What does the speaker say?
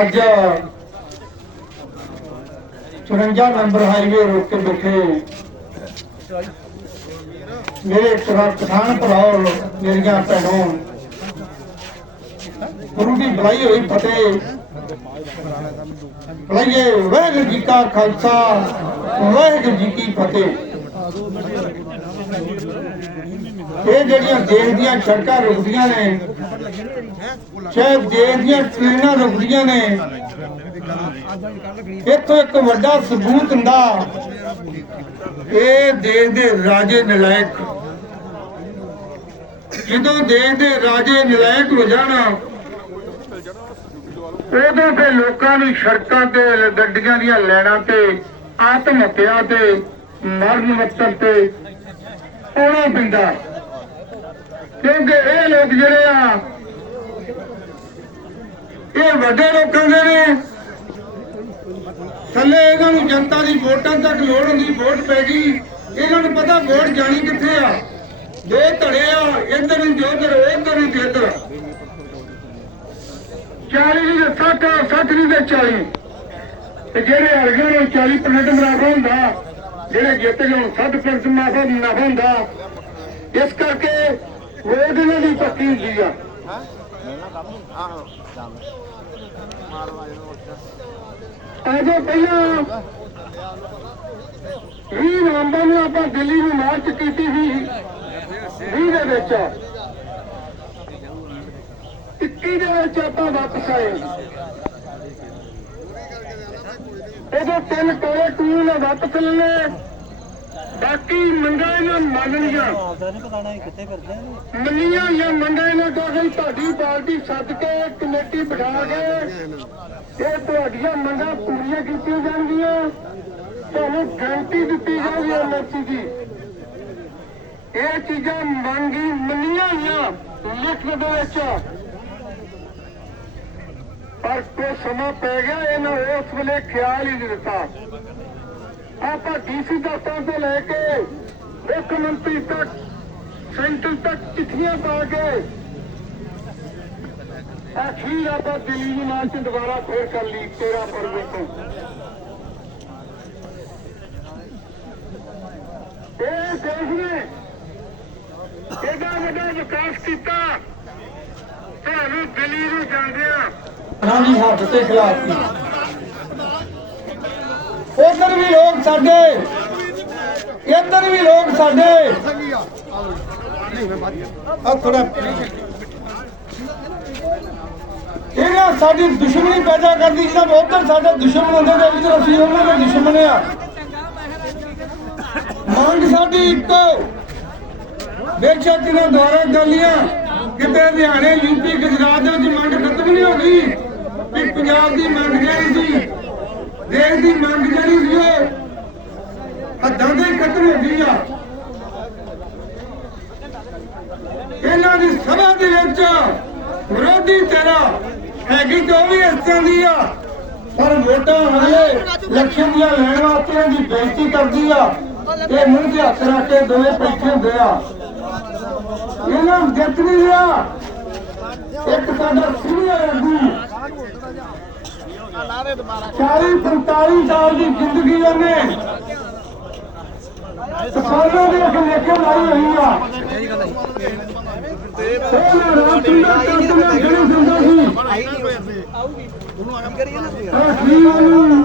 ਅੱਜ 54 number highway ਰੋਕ ਕੇ ਬੈਠੇ ਮੇਰੇ ਤਰ੍ਹਾਂ ਭਰਾਓ ਮੇਰੀਆਂ ਭੈਣੋਂ। ਗੁਰੂ ਦੀ ਬੁਲਾਈ ਹੋਈ ਫਤਿਹ। ਬੁਲਾਈਏ ਵਾਹਿਗੁਰੂ ਜੀ ਕਾ ਖਾਲਸਾ, ਵਾਹਿਗੁਰੂ ਜੀ ਕੀ ਫਤਿਹ। ਇਹ ਜਿਹੜੀਆਂ ਦੇਸ਼ ਦੀਆਂ ਸੜਕਾਂ ਰੁਕਦੀਆਂ ਨੇ ਚਾਹੇ ਦੇਸ਼ ਦੀਆਂ ਟ੍ਰੇਨਾਂ ਰੁਕਦੀਆਂ ਨੇ, ਇੱਥੋਂ ਇੱਕ ਵੱਡਾ ਸਬੂਤ ਹੁੰਦਾ, ਇਹ ਦੇਸ਼ ਦੇ ਰਾਜੇ ਨਲਾਇਕ। ਜਦੋਂ ਦੇਸ਼ ਦੇ ਰਾਜੇ ਨਲਾਇਕ ਹੋ ਜਾਣ, ਉਦੋਂ ਤੇ ਲੋਕਾਂ ਨੂੰ ਸੜਕਾਂ ਤੇ ਗੱਡੀਆਂ ਦੀਆਂ ਲੈਣਾ ਤੇ, ਆਤਮ ਹੱਤਿਆ ਤੇ ਮਰਨ ਮੱਤਰ ਤੇ ਆਉਣਾ ਪੈਂਦਾ। ਕਿਉਂਕਿ ਇਹ ਲੋਕ ਜਿਹੜੇ ਆ, ਇਹ ਵੱਡੇ ਲੋਕਾਂ ਦੇ ਨੇ। ਥੱਲੇ ਇਹਨਾਂ ਨੂੰ ਜਨਤਾ ਦੀ ਵੋਟਾਂ ਤੱਕ ਲੋੜ ਹੁੰਦੀ, ਵੋਟ ਪੈ ਗਈ। ਇਹਨਾਂ ਨੂੰ ਪਤਾ ਵੋਟ ਜਾਣੀ ਕਿੱਥੇ ਆ। ਦੋ ਧੜੇ ਆ, ਇੱਧਰ ਨੂੰ ਜੋਧਰ ਉੱਧਰ ਨੂੰ ਜੇਧਰ 40 ਦੀ ਤੇ 60 60 ਦੀ ਤੇ 40 ਤੇ ਜਿਹੜੇ ਹਰ ਨੇ 40% ਬਰਾਬਰ ਹੁੰਦਾ। ਜਿਹੜੇ ਜਿੱਤ ਜਾਣ ਹੁਣ 60% ਮੁਨਾਫਾ ਮੁਨਾਫਾ ਹੁੰਦਾ। ਇਸ ਕਰਕੇ ਵੋਟ ਇਹਨਾਂ ਦੀ ਪੱਕੀ ਹੁੰਦੀ ਆ। ਅਜੇ ਪਹਿਲਾਂ ਵੀ ਨਵੰਬਰ ਨੂੰ ਆਪਾਂ ਦਿੱਲੀ ਨੂੰ ਮਾਰਚ ਕੀਤੀ ਸੀ 20 ਦੇ ਵਿੱਚ। 21 ਦੇ ਵਿੱਚ ਆਪਾਂ ਵਾਪਸ ਆਏ। ਉਦੋਂ ਤਿੰਨ ਕੋਲੇ ਟੂਲ ਨੇ ਵਾਪਸ ਲੈਣੇ ਬਾਕੀ ਮੰਗਾਂ ਇਹਨਾਂ ਮੰਨ ਮੰਨੀਆਂ ਜਾਂ ਮੰਗਾਂ ਇਹਨਾਂ ਤੋਂ ਤੁਹਾਡੀ ਪਾਰਟੀ ਸੱਦ ਕੇ ਕਮੇਟੀ ਬਿਠਾ ਕੇ ਇਹ ਤੁਹਾਡੀਆਂ ਮੰਗਾਂ ਪੂਰੀਆਂ ਕੀਤੀਆਂ ਜਾਣਗੀਆਂ। ਤੁਹਾਨੂੰ ਗਰੰਟੀ ਦਿੱਤੀ ਜਾਊਗੀ ਐਮਐਸਸੀ ਦੀ ਇਹ ਚੀਜ਼ਾਂ ਮੰਗੀ ਮੰਨੀਆਂ ਹੋਈਆਂ ਲਿਖਤ ਦੇ ਵਿੱਚ। ਪਰ ਕੋਈ ਸਮਾਂ ਪੈ ਗਿਆ, ਇਹਨਾਂ ਉਸ ਵੇਲੇ ਖਿਆਲ ਹੀ ਨਹੀਂ ਦਿੱਤਾ। ਆਪਾਂ ਡੀਸੀ ਦਫ਼ਤਰ ਤੋਂ ਲੈ ਕੇ ਮੁੱਖ ਮੰਤਰੀ ਤੱਕ, ਸੈਂਟਰ ਤੱਕ ਚਿੱਠੀਆਂ ਪਾ ਕੇ ਅਖੀਰ ਆਪਾਂ ਦਿੱਲੀ ਦੀ ਚ ਦੁਬਾਰਾ ਫੇਰ ਕਰ ਲਈ 13 ਫਰਵਰੀ ਤੋਂ। ਇਹ ਦੇਸ਼ ਨੇ ਇਹਦਾ ਵੱਡਾ ਵਿਕਾਸ ਕੀਤਾ। ਤੁਹਾਨੂੰ ਦਿੱਲੀ ਨੂੰ ਜਾਂਦੇ ਜਾਂਦਿਆਂ ਰਾਣੀ ਹੱਥ ਤੇ ਖਿਲਾਫ ਉਧਰ ਵੀ ਲੋਕ ਸਾਡੇ, ਇੱਧਰ ਵੀ ਲੋਕ ਸਾਡੇ। ਆ ਥੋੜਾ ਇਹਨਾਂ ਸਾਡੀ ਦੁਸ਼ਮਣੀ ਪੈਦਾ ਕਰਦੀ, ਸਭ ਉਧਰ ਸਾਡਾ ਦੁਸ਼ਮਣ ਹੁੰਦੇ ਨੇ, ਇੱਧਰ ਅਸੀਂ ਉਹਨਾਂ ਦੇ ਦੁਸ਼ਮਣ ਆ। ਮੰਗ ਸਾਡੀ ਇੱਕੋ। ਬੇਸ਼ੱਕ ਇਹਨਾਂ ਦੁਆਰਾ ਗੱਲੀਆਂ ਕਿਤੇ ਹਰਿਆਣੇ ਯੂਪੀ, ਗੁਜਰਾਤ ਦੇ ਵਿੱਚ ਮੰਗ ਖਤਮ ਨਹੀਂ ਹੋ ਗਈ, ਵੀ ਪੰਜਾਬ ਦੀ ਮੰਗ ਜਿਹੜੀ ਸੀ, ਦੇਸ਼ ਦੀ ਮੰਗ ਜਿਹੜੀ ਸੀ ਉਹ ਹੱਦਾਂ ਦੇ ਖਤਮ ਹੋ ਗਈ ਆ। ਇਹਨਾਂ ਦੀ ਸਭਾ ਦੇ ਵਿੱਚ ਵਿਰੋਧੀ ਤੇਰਾ ਹੈਗੀ ਜੋ ਵੀ ਇਸ ਤਰ੍ਹਾਂ ਦੀ ਆ, ਪਰ ਵੋਟਾਂ ਹਲੇ ਇਲੈਕਸ਼ਨ ਦੀਆਂ ਲੈਣ ਵਾਸਤੇ ਦੀ ਬੇਇੱਜ਼ਤੀ ਕਰਦੀ ਆ। ਇਹ ਮੂੰਹ ਤੇ ਹੱਥ ਰੱਖ ਕੇ ਦੋਵੇਂ ਬੈਠੇ ਹੁੰਦੇ ਆ। ਇਹਨਾਂ ਨੂੰ ਜਿੱਤ ਨਹੀਂ ਰਿਹਾ। ਇੱਕ ਸਾਡਾ ਸੀਨੀਅਰ ਆਗੂ 40 45 ਸਾਲ ਦੀ ਜ਼ਿੰਦਗੀ ਉਹਨੇ। ਕਿਸਾਨਾਂ ਦੇ ਅੱਗੇ ਲੇਖੇ ਲਾਈ ਹੋਈ ਆ। ਉਹਨੇ ਰਾਸ਼ਟਰੀ ਦਾ ਕਲਪਨਾ ਜਿਹੜੀ ਸੁਣਦਾ ਸੀ। ਉਹਨੂੰ ਆਰਾਮ ਕਰੀਏ ਨਾ ਅਖੀਰ ਨੂੰ